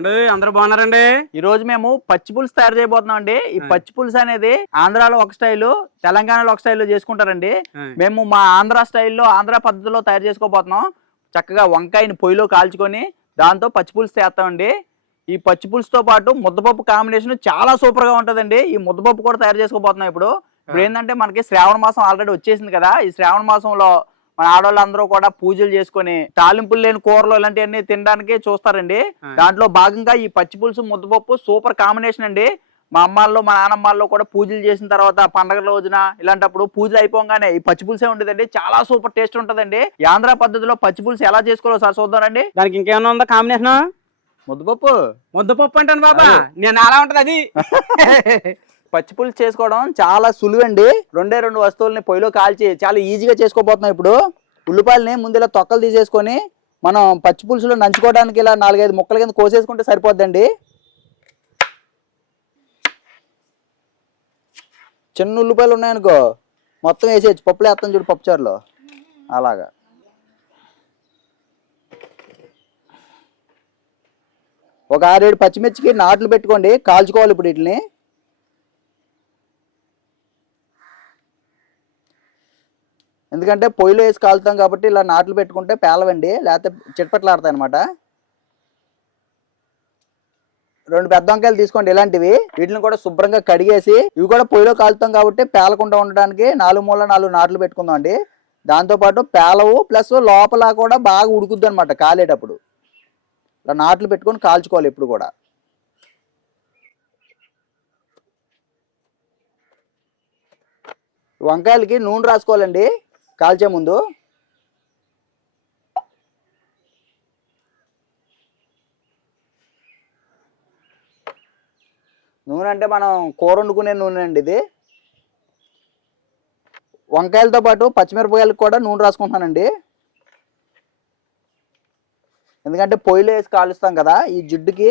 అండి అందరూ బాగున్నారండి? ఈ రోజు మేము పచ్చి పులుసు తయారు చేయబోతున్నాం అండి ఈ పచ్చి పులుసు అనేది ఆంధ్రాలో ఒక స్టైలు తెలంగాణలో ఒక స్టైల్లో చేసుకుంటారండి. మేము మా ఆంధ్ర స్టైల్లో ఆంధ్ర పద్ధతిలో తయారు చేసుకోబోతున్నాం. చక్కగా వంకాయని పొయ్యిలో కాల్చుకొని దాంతో పచ్చి పులుసు చేస్తామండి. ఈ పచ్చి పులుసుతో పాటు ముద్దపప్పు కాంబినేషన్ చాలా సూపర్గా ఉంటుందండి. ఈ ముద్దపప్పు కూడా తయారు చేసుకోబోతున్నాం ఇప్పుడు. ఇప్పుడు ఏంటంటే మనకి శ్రావణ మాసం ఆల్రెడీ వచ్చేసింది కదా. ఈ శ్రావణ మాసంలో మన ఆడవాళ్ళందరూ కూడా పూజలు చేసుకొని తాలింపులు లేని కూరలు ఇలాంటివన్నీ తినడానికి చూస్తారండి. దాంట్లో భాగంగా ఈ పచ్చి పులుసు ముద్దపప్పు సూపర్ కాంబినేషన్ అండి. మా అమ్మాళ్ళు మా నాన్నమ్మాళ్ళు కూడా పూజలు చేసిన తర్వాత పండగ రోజున ఇలాంటప్పుడు పూజలు అయిపోగానే ఈ పచ్చి పులుసే ఉండేదండి. చాలా సూపర్ టేస్ట్ ఉంటుందండి. ఆంధ్ర పద్ధతిలో పచ్చి పులుసు ఎలా చేసుకోవాలో సార్ చూద్దామండి దానికి ఇంకేమైనా ఉందా కాంబినేషన్? ముద్దపప్పు ముద్దపప్పు అంటాను బాబా. నేను అలా ఉంటది అది. పచ్చి పులుసు చేసుకోవడం చాలా సులువండి. రెండే రెండు వస్తువుల్ని పొయ్యిలో కాల్చి చాలా ఈజీగా చేసుకోబోతున్నాం ఇప్పుడు. ఉల్లిపాయలని ముందు ఇలా తొక్కలు తీసేసుకొని మనం పచ్చి పులుసులో నంచుకోవడానికి ఇలా నాలుగైదు ముక్కల కింద కోసేసుకుంటే సరిపోద్దండి. చిన్న ఉల్లిపాయలు ఉన్నాయనుకో మొత్తం వేసేయచ్చు. పప్పులు వేస్తాం చూడు పప్పుచారులో. అలాగా. ఒక ఆరేడు పచ్చిమిర్చికి నాట్లు పెట్టుకోండి. కాల్చుకోవాలి ఇప్పుడు వీటిని. ఎందుకంటే పొయ్యిలో వేసి కాలుతాం కాబట్టి ఇలా నాట్లు పెట్టుకుంటే పేలవండి. లేకపోతే చిట్పట్లాడతాయి అనమాట రెండు పెద్ద వంకాయలు తీసుకోండి. ఇలాంటివి వీటిని కూడా శుభ్రంగా కడిగేసి ఇవి కూడా పొయ్యిలో కాలుతాం కాబట్టి పేలకుండా ఉండడానికి నాలుగు మూల నాలుగు నాట్లు పెట్టుకుందాం అండి. దాంతోపాటు పేలవు ప్లస్ లోపల కూడా బాగా ఉడుకుద్ది అనమాట కాలేటప్పుడు. ఇలా నాట్లు పెట్టుకొని కాల్చుకోవాలి ఎప్పుడు కూడా. వంకాయలకి నూనె రాసుకోవాలండి. కాల్చే ముందు. నూనె అంటే మనం కూర వండుకునే నూనె అండి ఇది. వంకాయలతో పాటు పచ్చిమిరపకాయలకు కూడా నూనె రాసుకుంటున్నానండి ఎందుకంటే పొయ్యిలో వేసి కాలుస్తాం కదా ఈ జిడ్డుకి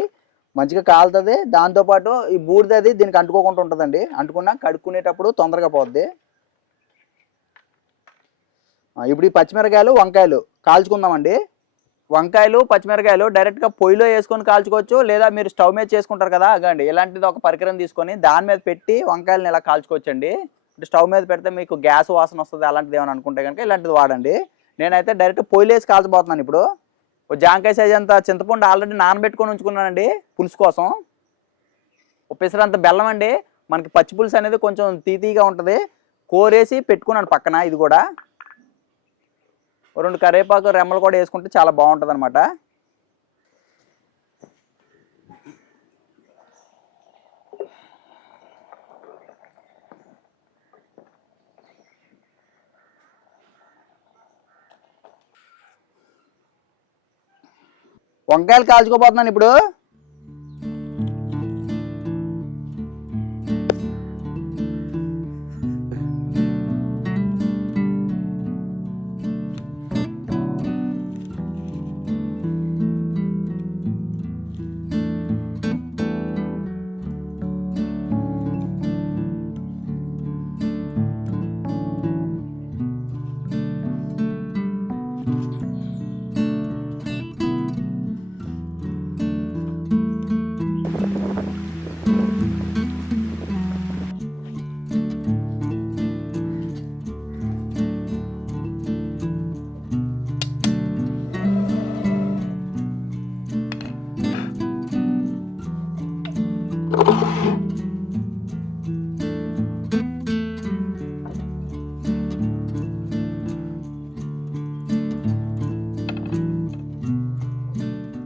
మంచిగా కాలుతుంది. దాంతోపాటు ఈ బూడిద అది దీనికి అంటుకోకుండా ఉంటుందండి. అంటుకున్నా కడుక్కునేటప్పుడు తొందరగా పోద్ది. ఇప్పుడు ఈ పచ్చిమిరకాయలు వంకాయలు కాల్చుకుందామండి. వంకాయలు పచ్చిమిరకాయలు డైరెక్ట్గా పొయ్యిలో వేసుకొని కాల్చుకోవచ్చు లేదా మీరు స్టవ్ మీద చేసుకుంటారు కదా అగండి. ఇలాంటిది ఒక పరికరం తీసుకొని దాని మీద పెట్టి వంకాయలను ఇలా కాల్చుకోవచ్చండి. అంటే స్టవ్ మీద పెడితే మీకు గ్యాస్ వాసన వస్తుంది అలాంటిది ఏమైనా అనుకుంటే కనుక ఇలాంటిది వాడండి. నేనైతే డైరెక్ట్ పొయ్యిలో వేసి కాల్చబోతున్నాను ఇప్పుడు. ఓ జాంకాయ సైజ్ అంత చింతపండు ఆల్రెడీ నానబెట్టుకొని ఉంచుకున్నానండి పులుసు కోసం. ఉప్పేసరి పిసరంత బెల్లం అండి. మనకి పచ్చి పులుసు అనేది కొంచెం తీతీగా ఉంటుంది. కోరేసి పెట్టుకున్నాను పక్కన ఇది కూడా. రెండు కరివేపాకు రెమ్మలు కూడా వేసుకుంటే చాలా బాగుంటుంది అనమాట వంకాయలు కాల్చుకోపోతున్నాను ఇప్పుడు.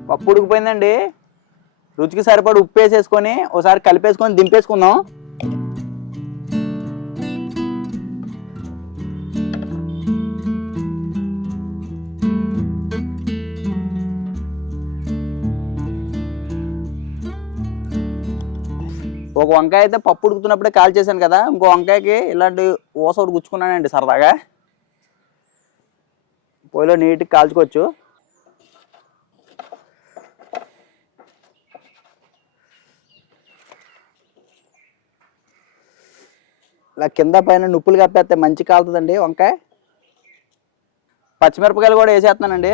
పప్పు ఉడికిపోయిందండి రుచికి సరిపడి ఉప్పు వేసేసుకొని ఒకసారి కలిపేసుకొని దింపేసుకుందాం. ఒక వంకాయ అయితే పప్పు ఉడుకుతున్నప్పుడే కాల్ చేశాను కదా ఇంకో వంకాయకి ఇలాంటి ఊస ఒకటి గుచ్చుకున్నానండి సరదాగా. పొయ్యిలో నీట్గా కాల్చుకోవచ్చు. ఇలా కింద పైన నుప్పులు కప్పేస్తే మంచి కాలుతుందండి వంకాయ. పచ్చిమిరపకాయలు కూడా వేసేస్తున్నానండి.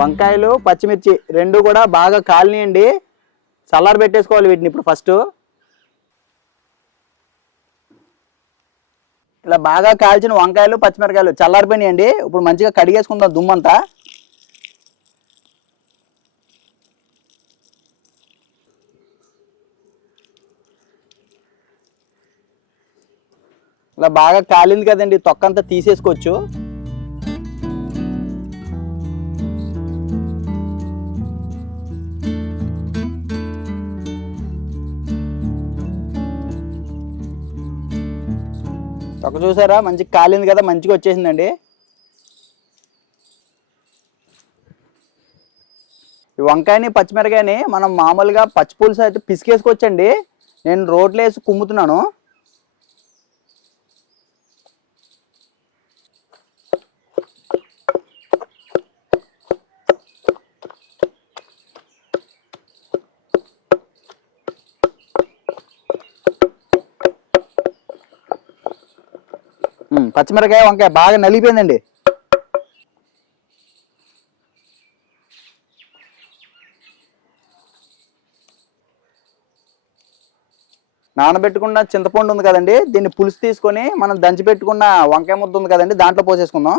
వంకాయలు పచ్చిమిర్చి రెండు కూడా బాగా కాలనీయండి. చల్లారి పెట్టేసుకోవాలి వీటిని ఇప్పుడు ఫస్ట్. ఇలా బాగా కాల్చిన వంకాయలు పచ్చిమిరకాయలు చల్లారిపోయినాయండి. ఇప్పుడు మంచిగా కడిగేసుకుందాం దుమ్మంతా. ఇలా బాగా కాలింది కదండి తొక్కంతా తీసేసుకోవచ్చు. చూసారా? మంచి కాలింది కదా మంచిగా వచ్చేసిందండి. ఈ వంకాయని పచ్చిమిరకాయని మనం మామూలుగా పచ్చిపులుసు అయితే పిసికేసుకోవచ్చండి నేను రోట్లో వేసి కుమ్ముతున్నాను. పచ్చిమిరకాయ వంకాయ బాగా నలిగిపోయిందండి. నానబెట్టుకున్న చింతపండు ఉంది కదండి దీన్ని పులుసు తీసుకొని మనం దంచి పెట్టుకున్న వంకాయ ముద్ద ఉంది కదండి దాంట్లో పోసేసుకుందాం.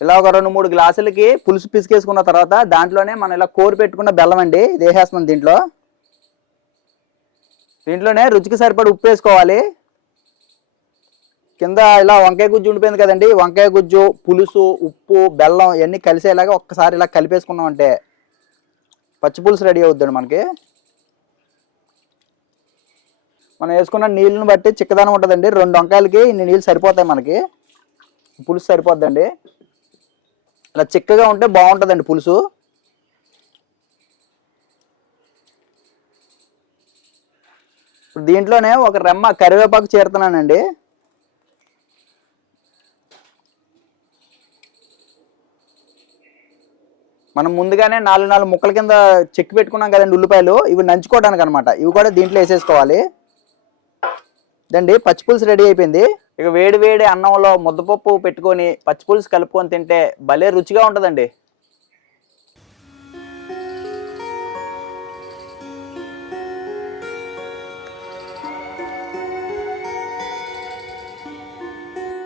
ఇలా ఒక రెండు మూడు గ్లాసులకి పులుసు పిసికేసుకున్న తర్వాత దాంట్లోనే మనం ఇలా కోరి పెట్టుకున్న బెల్లం అండి ఇది వేసేస్తున్నాం దీంట్లో. దీంట్లోనే రుచికి సరిపడి ఉప్పు వేసుకోవాలి. కింద ఇలా వంకాయ గుజ్జు ఉండిపోయింది కదండి వంకాయ గుజ్జు పులుసు ఉప్పు బెల్లం ఇవన్నీ కలిసేలాగా ఒక్కసారి ఇలా కలిపేసుకున్నాం అంటే పచ్చి పులుసు రెడీ అవుద్దండి మనకి. మనం వేసుకున్న నీళ్ళని బట్టి చిక్కదనం ఉంటుందండి రెండు వంకాయలకి ఇన్ని నీళ్ళు సరిపోతాయి మనకి. పులుసు సరిపోద్దండి. ఇలా చిక్కగా ఉంటే బాగుంటుందండి పులుసు. ఇప్పుడు దీంట్లోనే ఒక రెమ్మ కరివేపాకు చేరుతున్నానండి. మనం ముందుగానే నాలుగు నాలుగు ముక్కల కింద చెక్కి పెట్టుకున్నాం కదండి ఉల్లిపాయలు ఇవి నంచుకోవడానికి అనమాట ఇవి కూడా దీంట్లో వేసేసుకోవాలి. ఇదండి పచ్చి పులుసు రెడీ అయిపోయింది. ఇక వేడి వేడి అన్నంలో ముద్దపప్పు పెట్టుకొని పచ్చి పులుసు కలుపుకొని తింటే భలే రుచిగా ఉంటుందండి.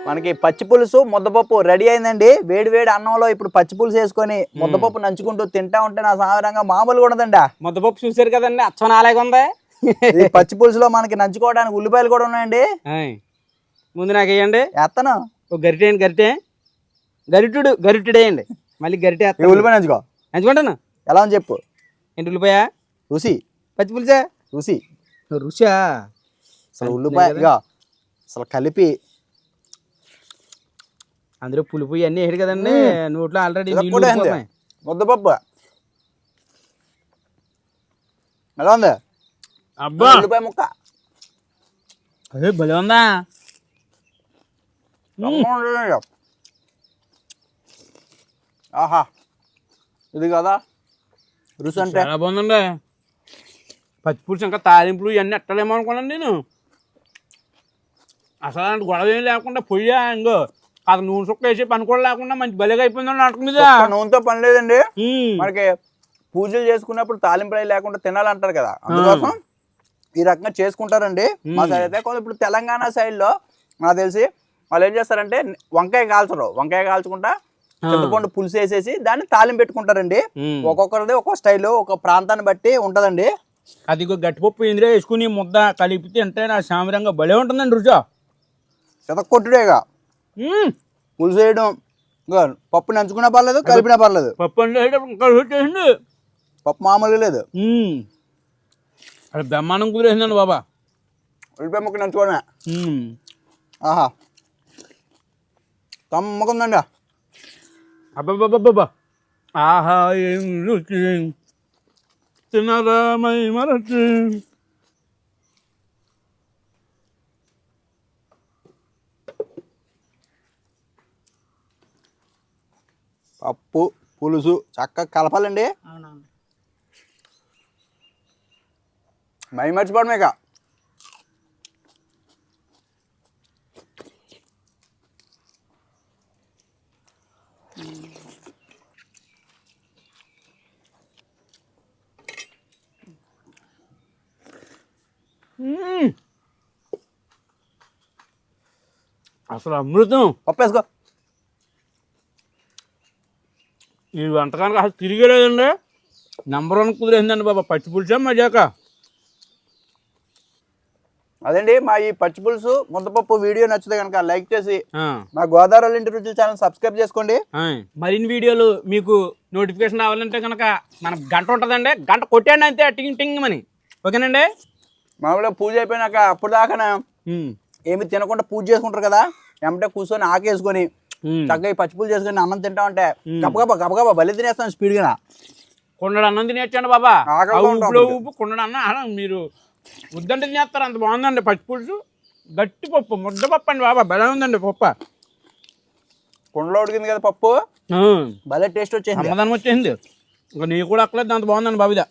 మనకి పచ్చి పులుసు ముద్దపప్పు రెడీ అయిందండి. వేడి వేడి అన్నంలో ఇప్పుడు పచ్చి పులుసు వేసుకొని ముద్దపప్పు నంచుకుంటూ తింటా ఉంటే నా సాధారణంగా మామూలుగా ఉండదండి. ముద్దపప్పు చూసారు కదండి అచ్చం అలాగే ఉంది. ఇది పచ్చి పులుసులో మనకి నంచుకోవడానికి ఉల్లిపాయలు కూడా ఉన్నాయండి. ముందు నాకు వేయండి. వేస్తాను ఒక గరిటె అండి గరిటె. గరిటుడు గరిటెడు వేయండి. మళ్ళీ గరిటె వేస్తాను. ఉల్లిపాయ నంచుకో. ఎంచుకుంటాను ఎలా అని చెప్పు. ఏంటి ఉల్లిపాయ? రుచి. పచ్చి పులుసా? రుచి. రుచా? అసలు ఉల్లిపాయ అసలు కలిపి. అందులో పులుపు అన్నీ వేయడు కదండి. నోట్లో ఆల్రెడీ. ముద్దపప్పు ఎలా ఉంది? అబ్బా! ఉల్లిపాయ ముక్క. అదే భలే ఉందా. ఆహా. ఇది కదా. రుచి అంటే? చాలా బాగుందండి. పచ్చి పులుసు ఇంకా తాలింపులు ఇవన్నీ ఎట్టలేమో అనుకున్నాను నేను. అసలు అలాంటి గొడవ ఏం లేకుండా పొయ్యా ఇంకో అది నూనె సుక్క వేసి పని కూడా లేకుండా మంచి భలేగా అయిపోయిందండి అంట మీద. నూనెతో పని లేదండి. మనకి పూజలు చేసుకున్నప్పుడు తాలింపులు అవి లేకుండా తినాలంటారు కదా. అందుకోసం ఈ రకంగా చేసుకుంటారండి. మా సైడ్ అయితే కొంచెం ఇప్పుడు తెలంగాణ side లో నాకు తెలిసి వాళ్ళు ఏం చేస్తారంటే వంకాయ కాల్చరు. వంకాయ కాల్చుకుంటా చింతపండు పులుసు వేసేసి దాన్ని తాలింపు పెట్టుకుంటారండి. ఒక్కొక్కరిది ఒక్కొక్క స్టైల్ ఒక ప్రాంతాన్ని బట్టి ఉంటదండి. అది గట్టిపప్పు ఇందులో వేసుకుని ముద్ద కలిపి తింటే నా సామిరంగా భలే ఉంటుందండి రుచా కొట్టుడేగా పులుసు వేయడం పప్పు నంచుకున్నా పర్లేదు కలిపినా పర్లేదు. పప్పు అంటే పప్పు మామూలుగా లేదు. అది బ్రహ్మాండం కుదిరేసిందండి బాబా. ఉల్లిపాయ ముక్క నంచుకోవడమే. ఆహా. తమ్మకుందండి అబ్బబ్బబ్బబ్బా ఆహా ఏం రుచి తినరామై మరచి పప్పు పులుసు చక్కగా కలపాలండి మై మర్చిపోవడమే ఇక అసలు అమృతం. పప్పు వేసుకో ఈ వంటకానికి అసలు తిరిగేలేదండి. నెంబర్ వన్ కుదిరేసిందండి బాబా. పచ్చి పులుసా మజాక? అదండి మా ఈ పచ్చి పులుసు ముద్దపప్పు వీడియో నచ్చితే కనుక లైక్ చేసి మా గోదావరి ఇంటి రుచుల ఛానల్ సబ్స్క్రైబ్ చేసుకోండి. మరిన్ని వీడియోలు మీకు నోటిఫికేషన్ రావాలంటే కనుక మన గంట ఉంటుందండి. గంట కొట్టండి అంతే టింగ్ టింగ్ అని ఓకేనండి? మామూలుగా పూజ అయిపోయినాక అప్పుడు దాకా ఏమి తినకుండా పూజ చేసుకుంటారు కదా ఎమ్మటే కూర్చొని ఆకేసుకొని. చక్కగా ఈ పచ్చి పూలు చేసుకొని అన్నం తింటా ఉంటే గబగబా గబగబా బలి తినేస్తాను స్పీడ్గా. కుండడు అన్నం తినేచ్చండి బాబా. కుండడు అన్నం మీరు ముద్దంటే తినేస్తారు అంత బాగుందండి పచ్చి పులుసు. గట్టి పప్పు. ముద్దపప్పు అండి బాబా. భలే ఉందండి పప్పు. కుండలో ఉడికింది కదా పప్పు? భలే టేస్ట్ వచ్చేసింది. వచ్చేసింది. ఇంకా నీ కూడా అక్కలేదు అంత బాగుందండి బాబుదా